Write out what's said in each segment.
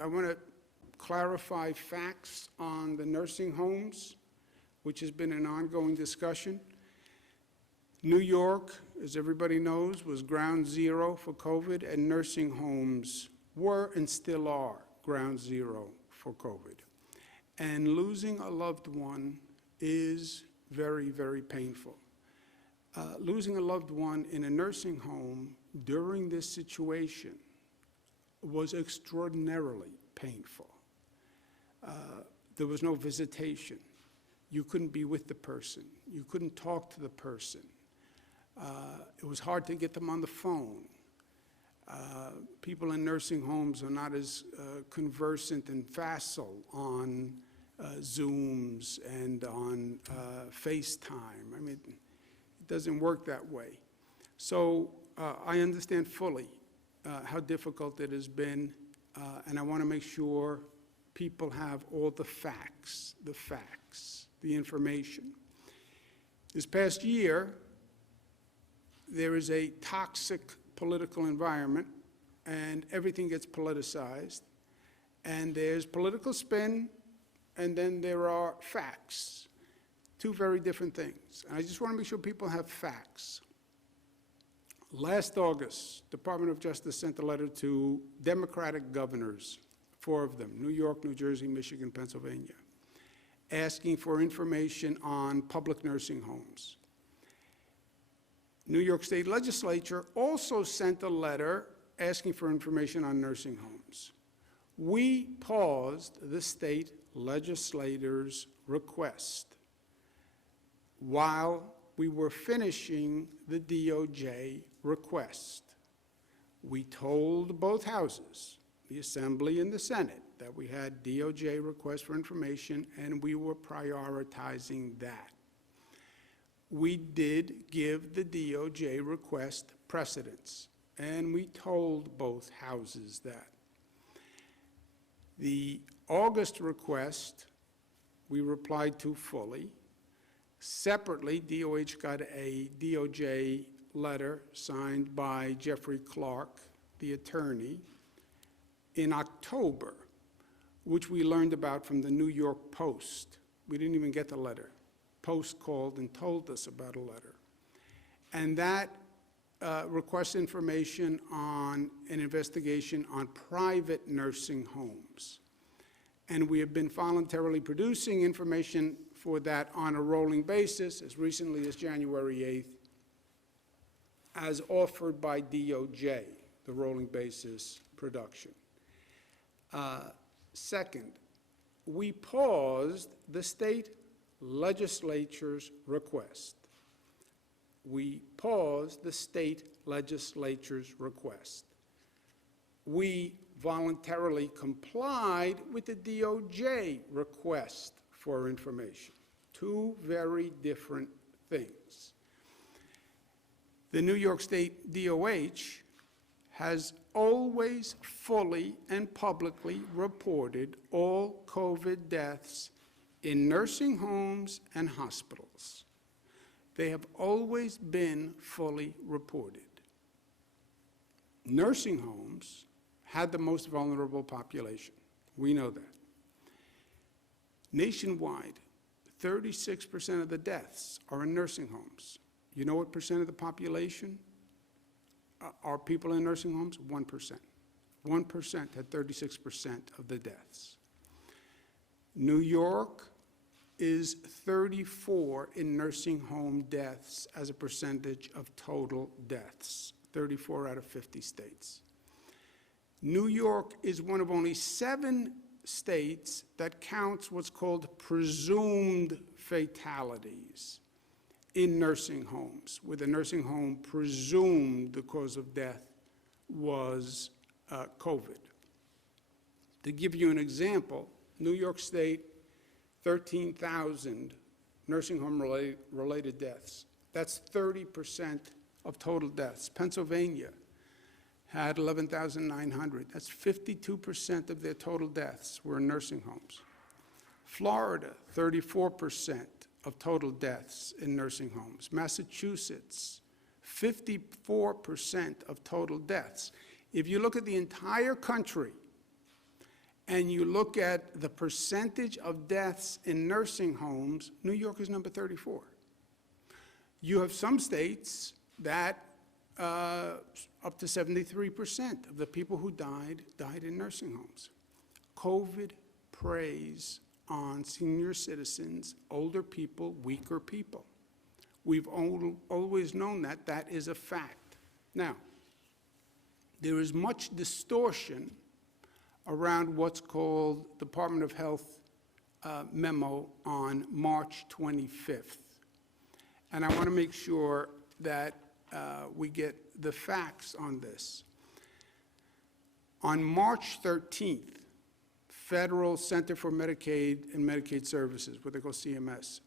I want to clarify facts on the nursing homes, which has been an ongoing discussion. New York, as everybody knows, was ground zero for COVID, and nursing homes were and still are ground zero for COVID. And losing a loved one is very, very painful. Losing a loved one in a nursing home during this situation was extraordinarily painful. There was no visitation. You couldn't be with the person. You couldn't talk to the person. It was hard to get them on the phone. People in nursing homes are not as conversant and facile on Zooms and on FaceTime. I mean, it doesn't work that way. So I understand fully how difficult it has been, and I want to make sure people have all the facts, the information. This past year, there is a toxic political environment, and everything gets politicized, and there's political spin, and then there are facts. Two very different things. And I just want to make sure people have facts. Last August, Department of Justice sent a letter to Democratic governors, 4 of them, New York, New Jersey, Michigan, Pennsylvania, asking for information on public nursing homes. New York State Legislature also sent a letter asking for information on nursing homes. We paused the state legislators' request while we were finishing the DOJ request. We told both houses, the Assembly and the Senate, that we had DOJ requests for information and we were prioritizing that. We did give the DOJ request precedence, and we told both houses that. The August request we replied to fully. Separately, DOH got a DOJ letter signed by Jeffrey Clark, the attorney, in October, which we learned about from the New York Post. We didn't even get the letter. Post called and told us about a letter. And that requests information on an investigation on private nursing homes. And we have been voluntarily producing information for that on a rolling basis as recently as January 8th, as offered by DOJ, the rolling basis production. Second, we paused the state legislature's request. We paused the state legislature's request. We voluntarily complied with the DOJ request for information. Two very different things. The New York State DOH has always fully and publicly reported all COVID deaths in nursing homes and hospitals. They have always been fully reported. Nursing homes had the most vulnerable population. We know that. Nationwide, 36% of the deaths are in nursing homes. You know what percent of the population are people in nursing homes? 1%. 1% had 36% of the deaths. New York is 34 in nursing home deaths as a percentage of total deaths, 34 out of 50 states. New York is one of only 7 states that counts what's called presumed fatalities in nursing homes, where the nursing home presumed the cause of death was COVID. To give you an example, New York State, 13,000 nursing home related deaths. That's 30% of total deaths. Pennsylvania had 11,900. That's 52% of their total deaths were in nursing homes. Florida, 34% of total deaths in nursing homes. Massachusetts, 54% of total deaths. If you look at the entire country and you look at the percentage of deaths in nursing homes, New York is number 34. You have some states that up to 73% of the people who died in nursing homes. COVID preys on senior citizens, older people, weaker people. We've always known that. That is a fact. Now, there is much distortion around what's called Department of Health memo on March 25th. And I want to make sure that we get the facts on this. On March 13th, Federal Center for Medicaid and Medicaid Services, what they call CMS,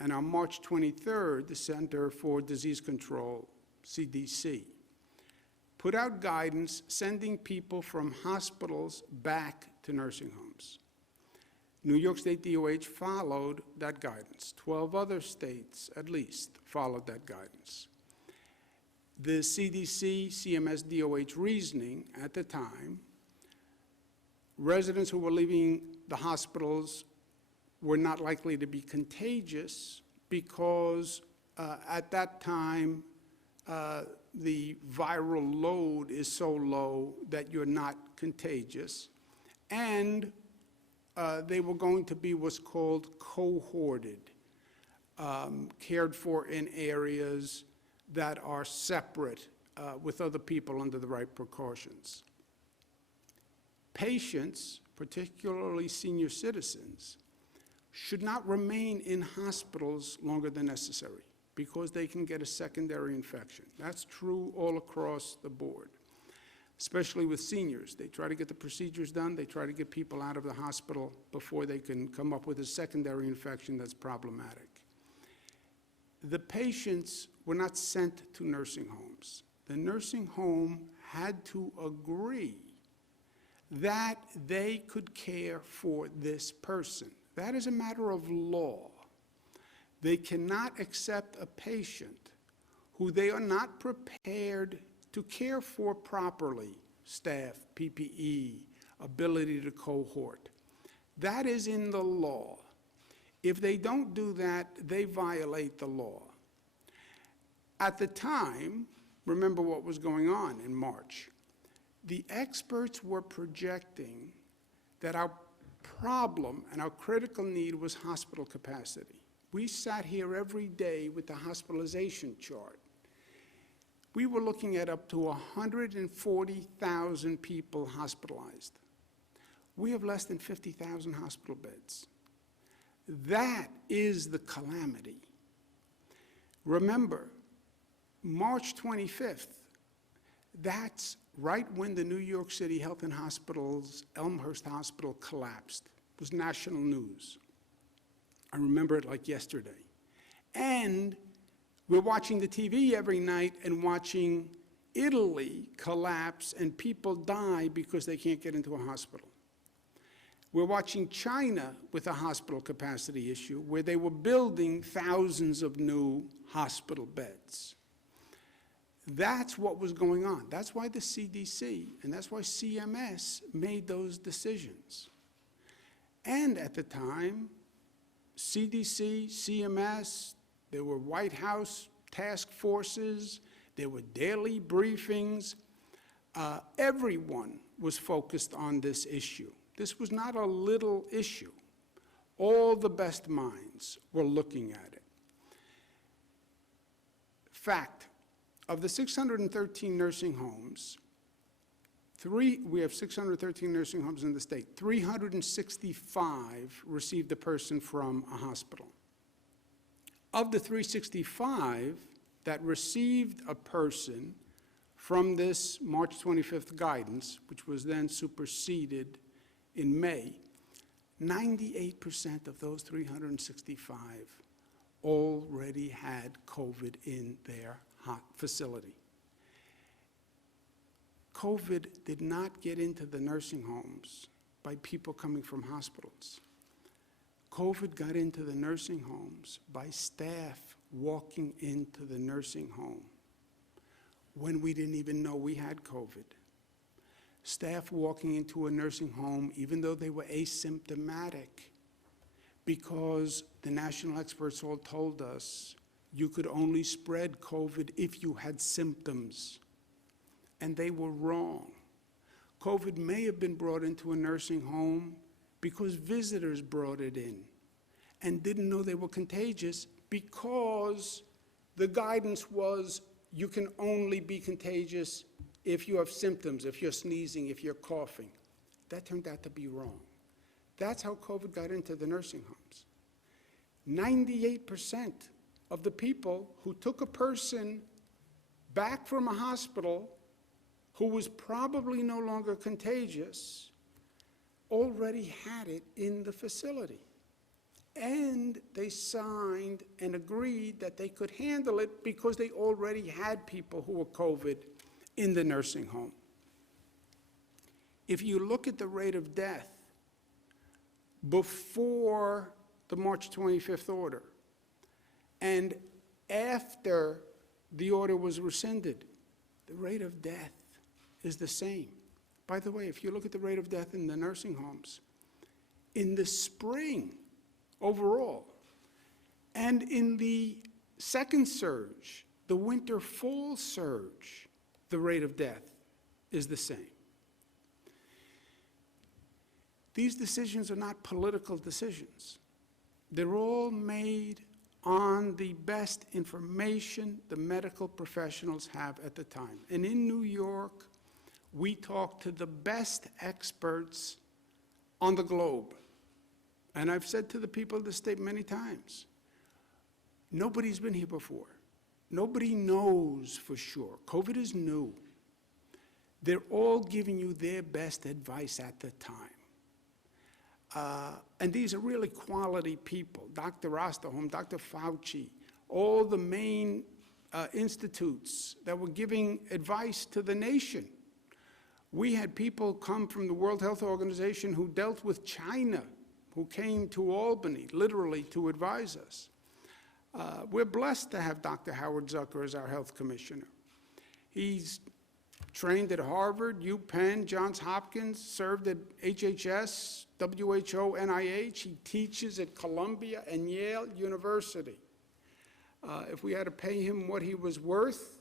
and on March 23rd, the Center for Disease Control, CDC, put out guidance sending people from hospitals back to nursing homes. New York State DOH followed that guidance. 12 other states, at least, followed that guidance. The CDC, CMS, DOH reasoning at the time, residents who were leaving the hospitals were not likely to be contagious because at that time, the viral load is so low that you're not contagious, and they were going to be what's called cohorted, cared for in areas that are separate with other people under the right precautions. Patients, particularly senior citizens, should not remain in hospitals longer than necessary because they can get a secondary infection. That's true all across the board, especially with seniors. They try to get the procedures done. They try to get people out of the hospital before they can come up with a secondary infection that's problematic. The patients were not sent to nursing homes. The nursing home had to agree that they could care for this person. That is a matter of law. They cannot accept a patient who they are not prepared to care for properly, staff, PPE, ability to cohort. That is in the law. If they don't do that, they violate the law. At the time, remember what was going on in March. The experts were projecting that our problem and our critical need was hospital capacity. We sat here every day with the hospitalization chart. We were looking at up to 140,000 people hospitalized. We have less than 50,000 hospital beds. That is the calamity. Remember, March 25th, that's right when the New York City Health and Hospitals, Elmhurst Hospital collapsed. It was national news. I remember it like yesterday. And we're watching the TV every night and watching Italy collapse and people die because they can't get into a hospital. We're watching China with a hospital capacity issue where they were building thousands of new hospital beds. That's what was going on. That's why the CDC and that's why CMS made those decisions. And at the time, CDC, CMS, there were White House task forces, there were daily briefings. Everyone was focused on this issue. This was not a little issue. All the best minds were looking at it. Fact, of the 613 nursing homes, we have 613 nursing homes in the state. 365 received a person from a hospital. Of the 365 that received a person from this March 25th guidance, which was then superseded in May, 98% of those 365 already had COVID in their facility. COVID did not get into the nursing homes by people coming from hospitals. COVID got into the nursing homes by staff walking into the nursing home when we didn't even know we had COVID. staff walking into a nursing home, even though they were asymptomatic, because the national experts all told us you could only spread COVID if you had symptoms. And they were wrong. COVID may have been brought into a nursing home because visitors brought it in and didn't know they were contagious, because the guidance was you can only be contagious if you have symptoms, if you're sneezing, if you're coughing. That turned out to be wrong. That's how COVID got into the nursing homes. 98% of the people who took a person back from a hospital who was probably no longer contagious already had it in the facility. And they signed and agreed that they could handle it because they already had people who were COVID in the nursing home. If you look at the rate of death before the March 25th order and after the order was rescinded, the rate of death is the same. By the way, if you look at the rate of death in the nursing homes, in the spring overall, and in the second surge, the winter-fall surge, the rate of death is the same. These decisions are not political decisions. They're all made on the best information the medical professionals have at the time. And in New York, we talk to the best experts on the globe. And I've said to the people of the state many times, nobody's been here before. Nobody knows for sure. COVID is new. They're all giving you their best advice at the time. And these are really quality people. Dr. Osterholm, Dr. Fauci, all the main institutes that were giving advice to the nation. We had people come from the World Health Organization who dealt with China, who came to Albany, literally, to advise us. We're blessed to have Dr. Howard Zucker as our health commissioner. He's trained at Harvard, UPenn, Johns Hopkins, served at HHS, WHO, NIH. He teaches at Columbia and Yale University. If we had to pay him what he was worth,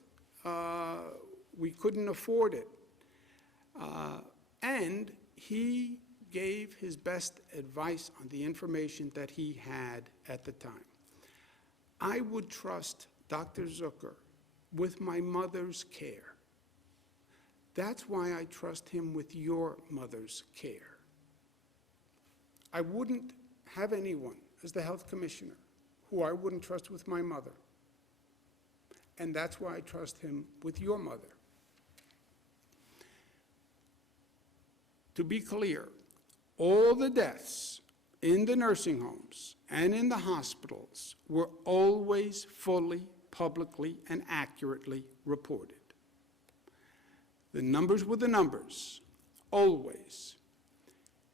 we couldn't afford it. And he gave his best advice on the information that he had at the time. I would trust Dr. Zucker with my mother's care. That's why I trust him with your mother's care. I wouldn't have anyone as the health commissioner who I wouldn't trust with my mother. And that's why I trust him with your mother. To be clear, all the deaths in the nursing homes and in the hospitals were always fully, publicly, and accurately reported. The numbers were the numbers, always.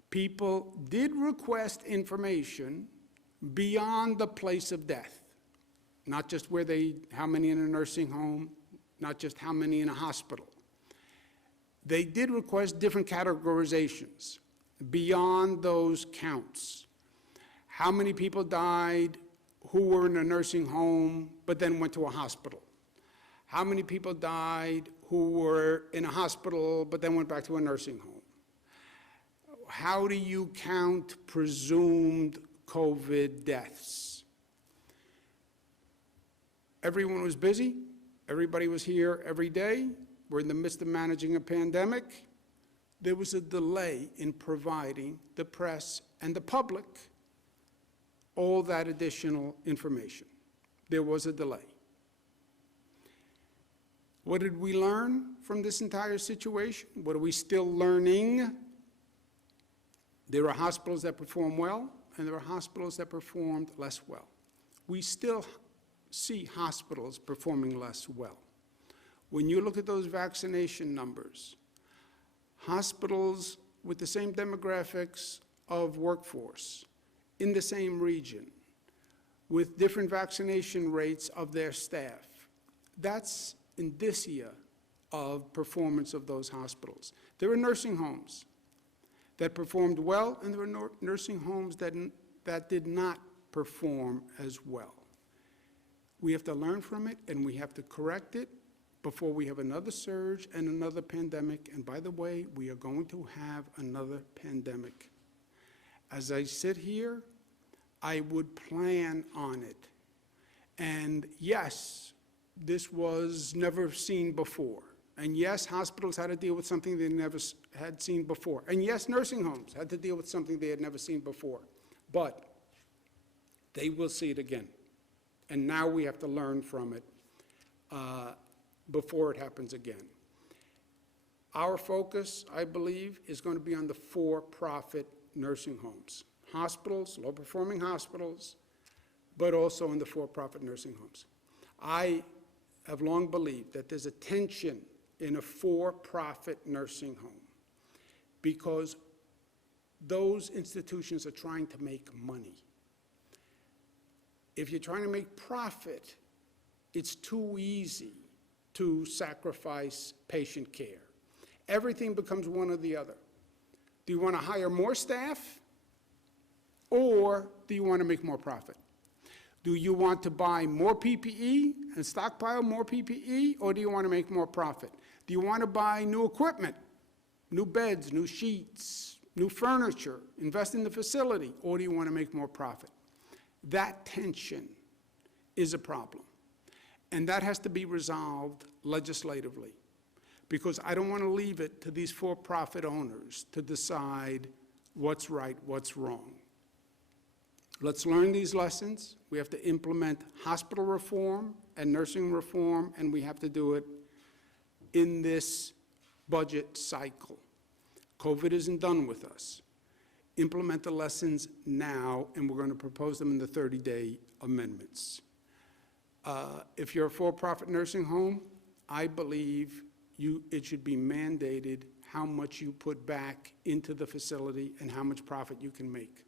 People did request information beyond the place of death, not just how many in a nursing home, not just how many in a hospital. They did request different categorizations beyond those counts. How many people died who were in a nursing home but then went to a hospital? How many people died who were in a hospital but then went back to a nursing home? How do you count presumed COVID deaths? Everyone was busy. Everybody was here every day. We're in the midst of managing a pandemic. There was a delay in providing the press and the public all that additional information. There was a delay. What did we learn from this entire situation? What are we still learning? There are hospitals that perform well, and there are hospitals that performed less well. We still see hospitals performing less well. When you look at those vaccination numbers, hospitals with the same demographics of workforce, in the same region, with different vaccination rates of their staff, that's indicia of performance of those hospitals. There are nursing homes that performed well, and there were nursing homes that did not perform as well. We have to learn from it, and we have to correct it before we have another surge and another pandemic. And by the way, we are going to have another pandemic. As I sit here, I would plan on it. And yes, this was never seen before. And yes, hospitals had to deal with something they never had seen before. And yes, nursing homes had to deal with something they had never seen before. But they will see it again. And now we have to learn from it before it happens again. Our focus, I believe, is going to be on the for-profit nursing homes. Hospitals, low-performing hospitals, but also in the for-profit nursing homes. I have long believed that there's a tension in a for-profit nursing home because those institutions are trying to make money. If you're trying to make profit, it's too easy to sacrifice patient care. Everything becomes one or the other. Do you want to hire more staff, or do you want to make more profit? Do you want to buy more PPE and stockpile more PPE, or do you want to make more profit? Do you want to buy new equipment, new beds, new sheets, new furniture, invest in the facility, or do you want to make more profit? That tension is a problem, and that has to be resolved legislatively, because I don't want to leave it to these for-profit owners to decide what's right, what's wrong. Let's learn these lessons. We have to implement hospital reform and nursing reform, and we have to do it in this budget cycle. COVID isn't done with us. Implement the lessons now, and we're going to propose them in the 30-day amendments. If you're a for-profit nursing home, I believe it should be mandated how much you put back into the facility and how much profit you can make.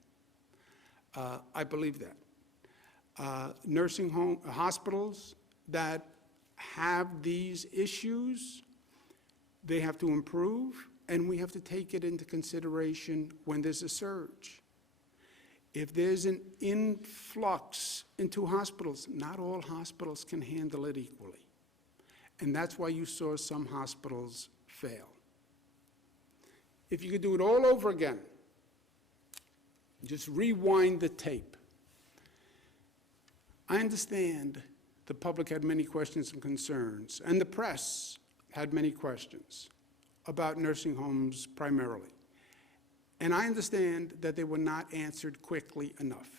I believe that. Nursing home, hospitals that have these issues, they have to improve, and we have to take it into consideration when there's a surge. If there's an influx into hospitals, not all hospitals can handle it equally. And that's why you saw some hospitals fail. If you could do it all over again, just rewind the tape. I understand the public had many questions and concerns, and the press had many questions about nursing homes primarily. And I understand that they were not answered quickly enough.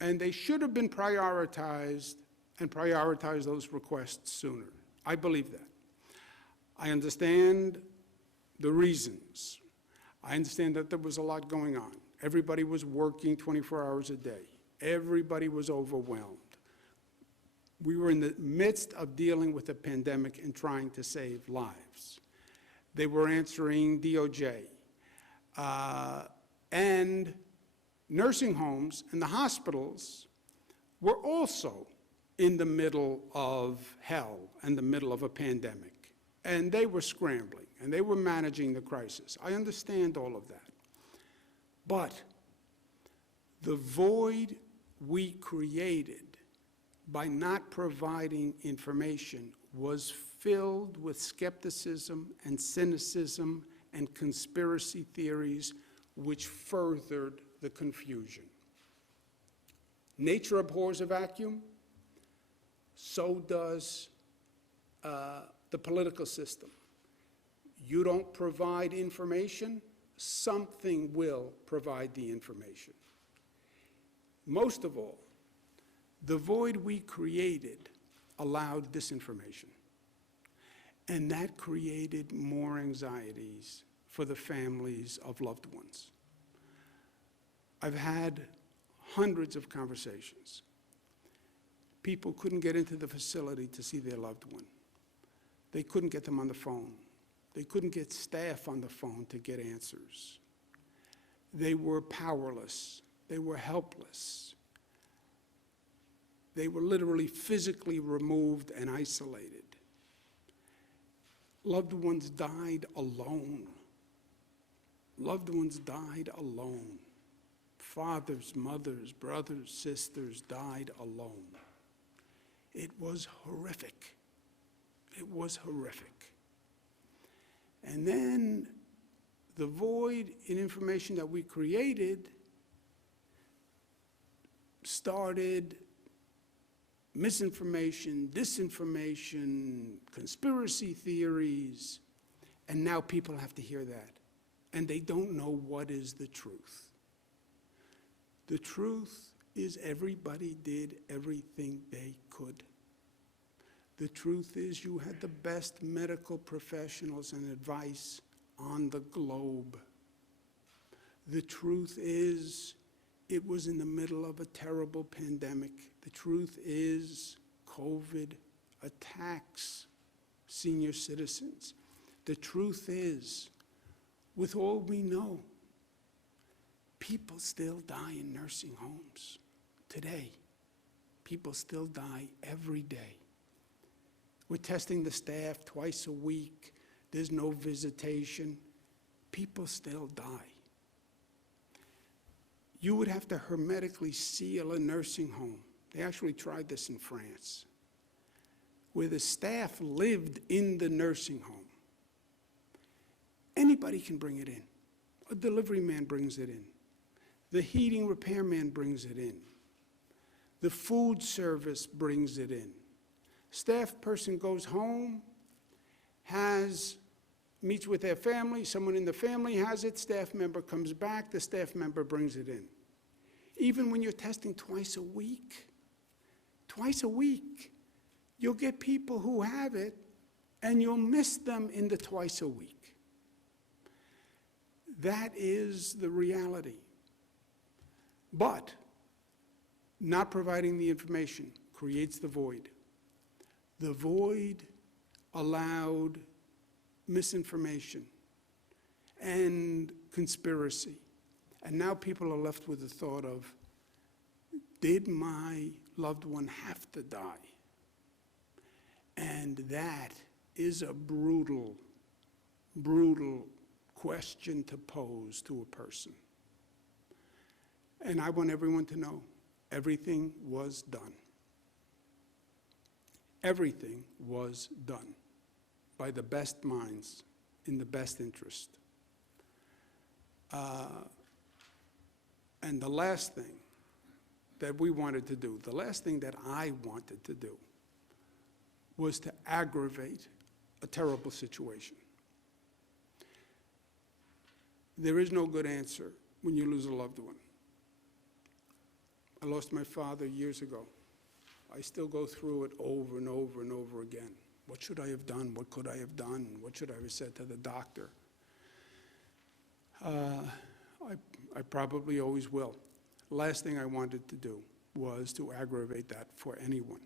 And they should have been prioritized and prioritized those requests sooner. I believe that. I understand the reasons. I understand that there was a lot going on. Everybody was working 24 hours a day. Everybody was overwhelmed. We were in the midst of dealing with a pandemic and trying to save lives. They were answering DOJ. And nursing homes and the hospitals were also in the middle of hell and the middle of a pandemic. And they were scrambling, and they were managing the crisis. I understand all of that. But the void we created by not providing information was filled with skepticism and cynicism and conspiracy theories, which furthered the confusion. Nature abhors a vacuum, so does the political system. You don't provide information, something will provide the information. Most of all, the void we created allowed disinformation. And that created more anxieties for the families of loved ones. I've had hundreds of conversations. People couldn't get into the facility to see their loved one. They couldn't get them on the phone. They couldn't get staff on the phone to get answers. They were powerless. They were helpless. They were literally physically removed and isolated. Loved ones died alone Loved ones died alone. Fathers, mothers, brothers, sisters died alone. It was horrific. It was horrific. And then the void in information that we created started misinformation, disinformation, conspiracy theories, and now people have to hear that. And they don't know what is the truth. The truth is everybody did everything they could. The truth is you had the best medical professionals and advice on the globe. The truth is it was in the middle of a terrible pandemic. The truth is COVID attacks senior citizens. The truth is, with all we know, people still die in nursing homes today. People still die every day. We're testing the staff twice a week. There's no visitation. People still die. You would have to hermetically seal a nursing home. They actually tried this in France, where the staff lived in the nursing home. Anybody can bring it in. A delivery man brings it in. The heating repairman brings it in. The food service brings it in. Staff person goes home, meets with their family, someone in the family has it, staff member comes back, the staff member brings it in. Even when you're testing twice a week, you'll get people who have it and you'll miss them in the twice a week. That is the reality. But not providing the information creates the void. The void allowed misinformation and conspiracy. And now people are left with the thought of, did my loved one have to die? And that is a brutal, brutal question to pose to a person. And I want everyone to know, everything was done. Everything was done by the best minds in the best interest. And the last thing that we wanted to do, the last thing that I wanted to do, was to aggravate a terrible situation. There is no good answer when you lose a loved one. I lost my father years ago. I still go through it over and over and over again. What should I have done? What could I have done? What should I have said to the doctor? I probably always will. Last thing I wanted to do was to aggravate that for anyone.